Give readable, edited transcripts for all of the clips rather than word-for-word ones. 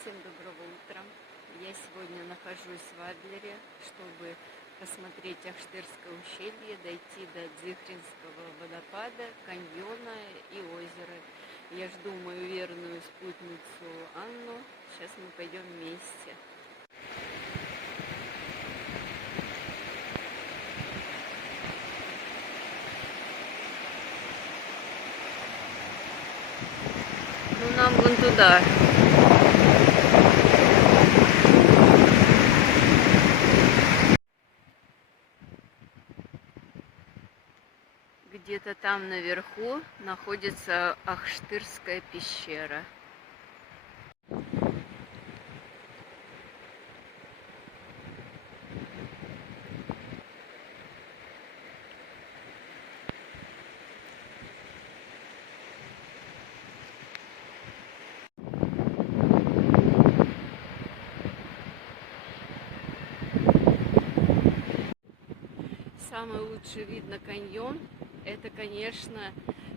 Всем доброго утра. Я сегодня нахожусь в Адлере, чтобы посмотреть Ахштырское ущелье, дойти до Дзыхринского водопада, каньона и озера. Я жду мою верную спутницу Анну. Сейчас мы пойдем вместе. Ну, нам вон туда. Где-то там наверху находится Ахштырская пещера. Самый лучший вид на каньон — это, конечно,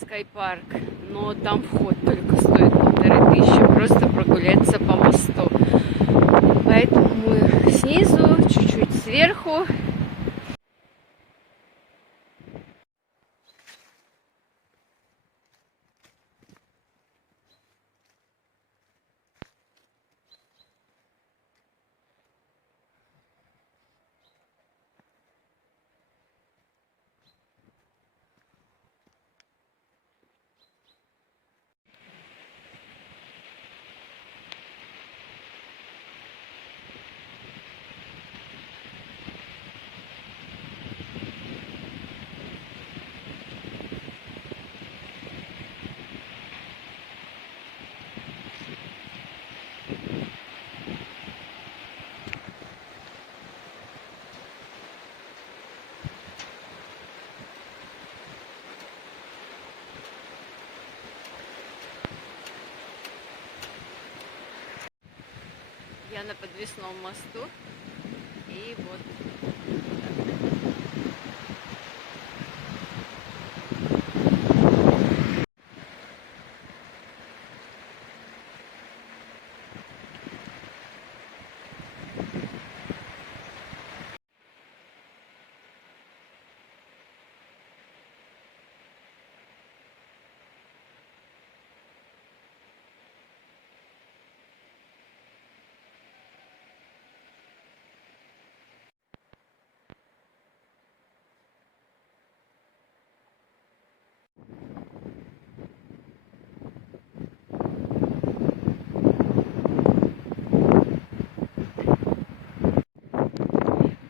Скайпарк, но там вход только стоит 1500, просто прогуляться по мосту. Поэтому мы снизу, чуть-чуть сверху. Я на подвесном мосту, и вот.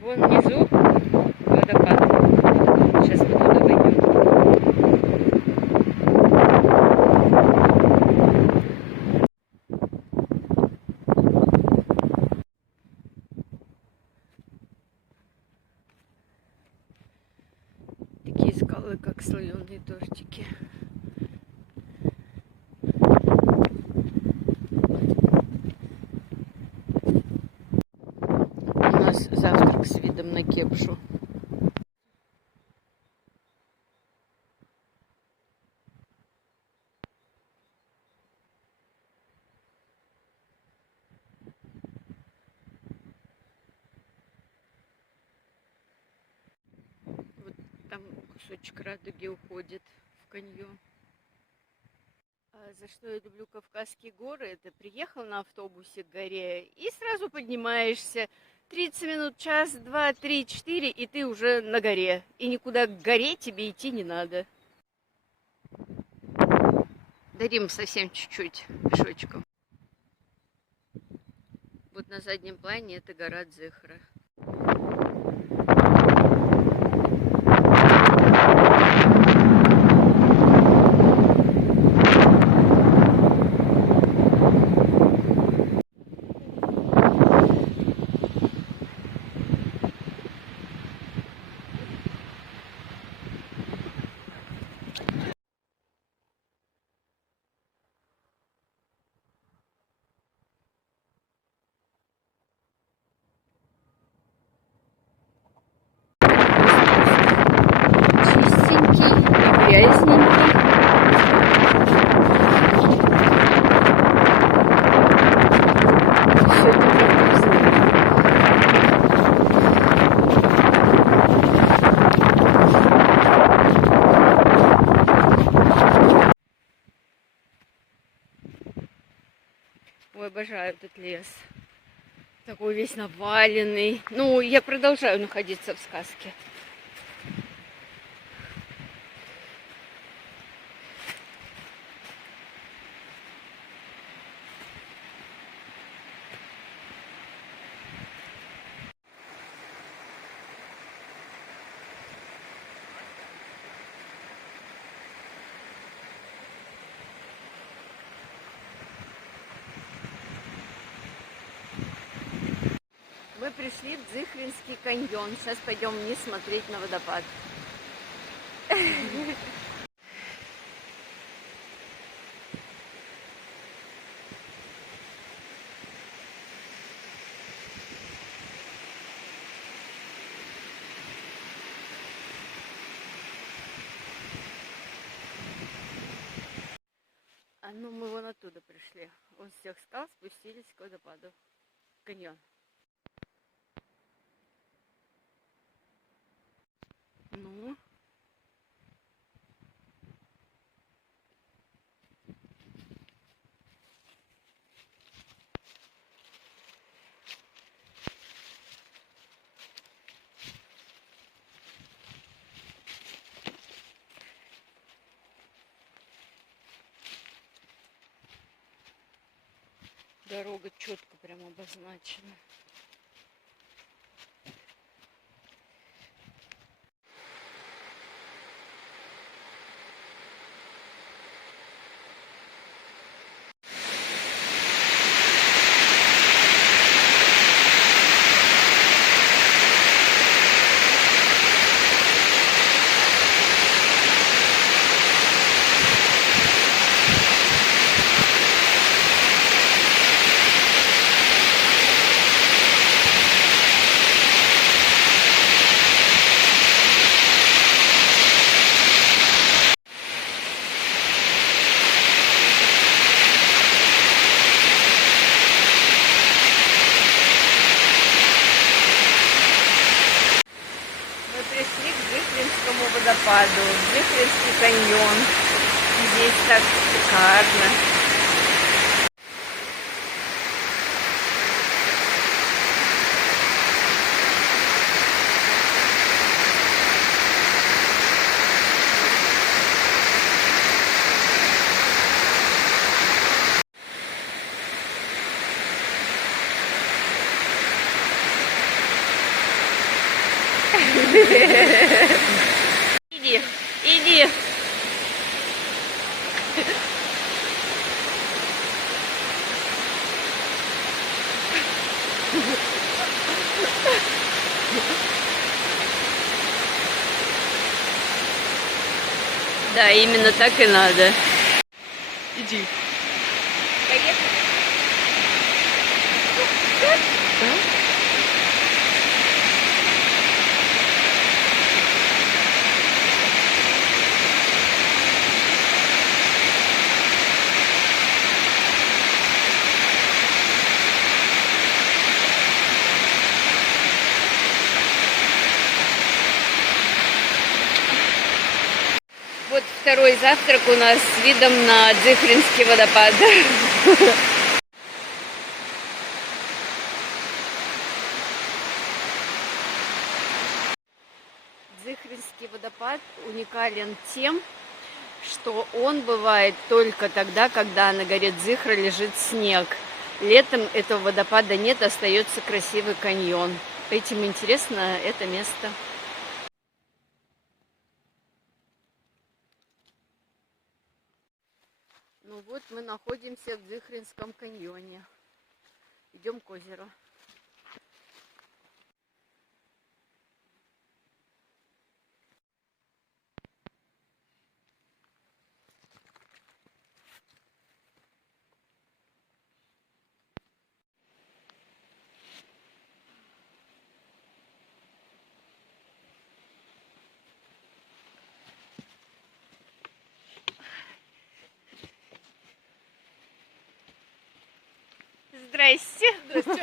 Вон внизу водопад. Сейчас мы туда пойдем. Такие скалы, как слоеные тортики. У нас завтрак с видом на Кепшу. Вот там кусочек Радуги уходит в каньон. За что я люблю Кавказские горы? Это приехал на автобусе к горе и сразу поднимаешься. 30 минут, час, 2, 3, 4, и ты уже на горе. И никуда к горе тебе идти не надо. Дарим совсем чуть-чуть пешочком. Вот на заднем плане это гора Дзыхра. Ой, обожаю этот лес. Такой весь наваленный. Ну, я продолжаю находиться в сказке. Мы пришли в Дзыхринский каньон. Сейчас пойдем вниз смотреть на водопад. А ну мы вон оттуда пришли. Вот с тех скал спустились к водопаду. Каньон. Ну. Дорога четко прям обозначена. Пришли к Дзыхринскому водопаду, Дзыхринский каньон. Здесь так шикарно. Иди, иди. Да, именно так и надо. Иди. Поехали. Вот второй завтрак у нас с видом на Дзыхринский водопад. Дзыхринский водопад уникален тем, что он бывает только тогда, когда на горе Дзыхра лежит снег. Летом этого водопада нет, остается красивый каньон. Этим интересно это место. Ну вот мы находимся в Дзыхринском каньоне. Идем к озеру. Здрасте. Здрасте.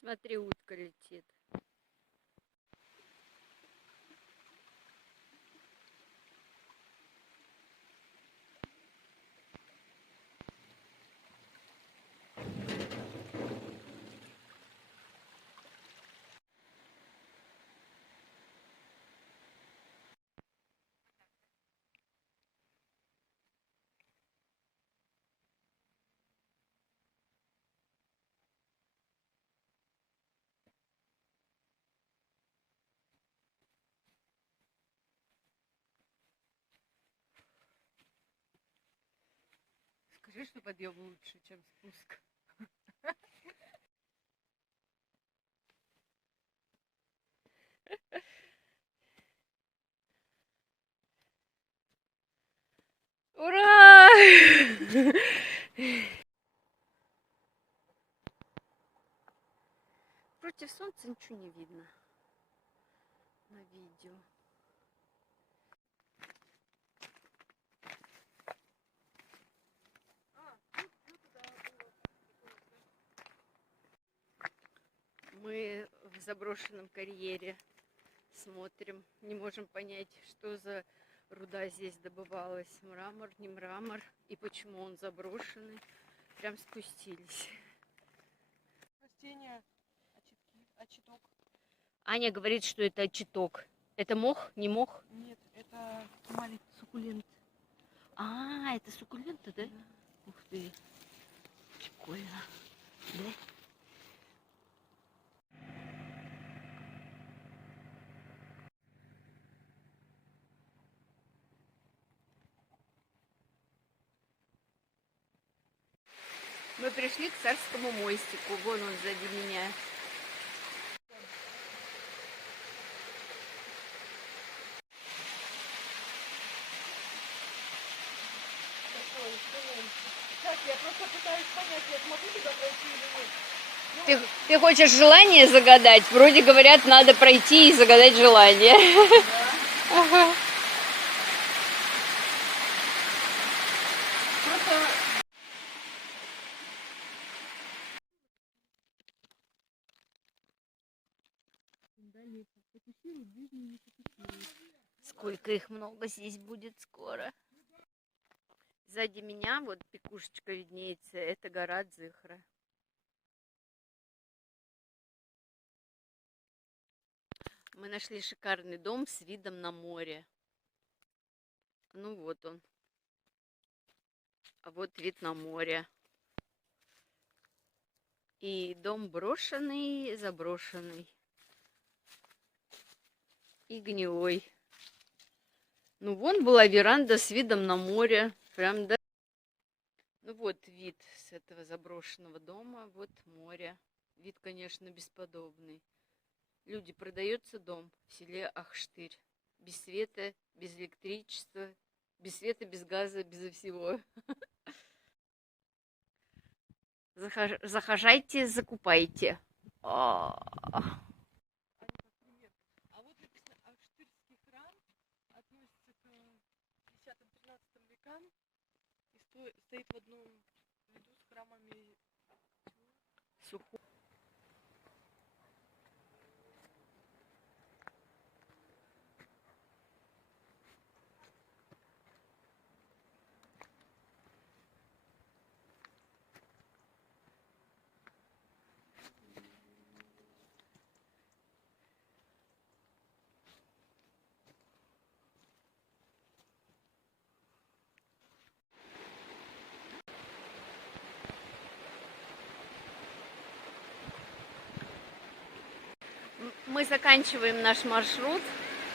Смотри, утка летит. Скажи, что подъем лучше, чем спуск. Ура! Против солнца ничего не видно на видео. Мы в заброшенном карьере смотрим, не можем понять, что за руда здесь добывалась. Мрамор, не мрамор, и почему он заброшенный. Прям спустились. Растение, очиток. Аня говорит, что это очиток. Это мох, не мох? Нет, это маленький суккулент. А, это суккуленты, да? Ух ты, прикольно. Да? Мы пришли к царскому мостику. Вон он сзади меня. Так, я просто пытаюсь понять, я смогу туда пройти или нет. Ты хочешь желание загадать? Вроде говорят, надо пройти и загадать желание. Да. Ага. Сколько их много здесь будет скоро. Сзади меня вот пекушечка виднеется. Это гора Дзыхра. Мы нашли шикарный дом с видом на море. Ну вот он. А вот вид на море. И дом брошенный, заброшенный. И гнилой. Ну вон была веранда с видом на море. Прям, да. Ну вот вид с этого заброшенного дома. Вот море. Вид, конечно, бесподобный. Люди, продается дом в селе Ахштырь. Без света, без электричества, без света, без газа, без всего. Захожайте, закупайте. А вот написано, Ахштырский храм относится к 10-13 векам и стоит в одном ряду с храмами Сухо. Мы заканчиваем наш маршрут.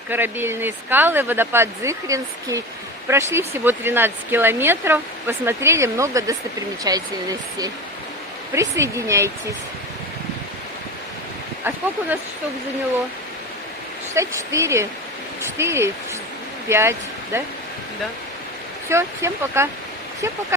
Корабельные скалы, водопад Дзыхринский. Прошли всего 13 километров, посмотрели много достопримечательностей. Присоединяйтесь. А сколько у нас часов заняло? Часа 4, 5, да? Да. Все, всем пока. Всем пока.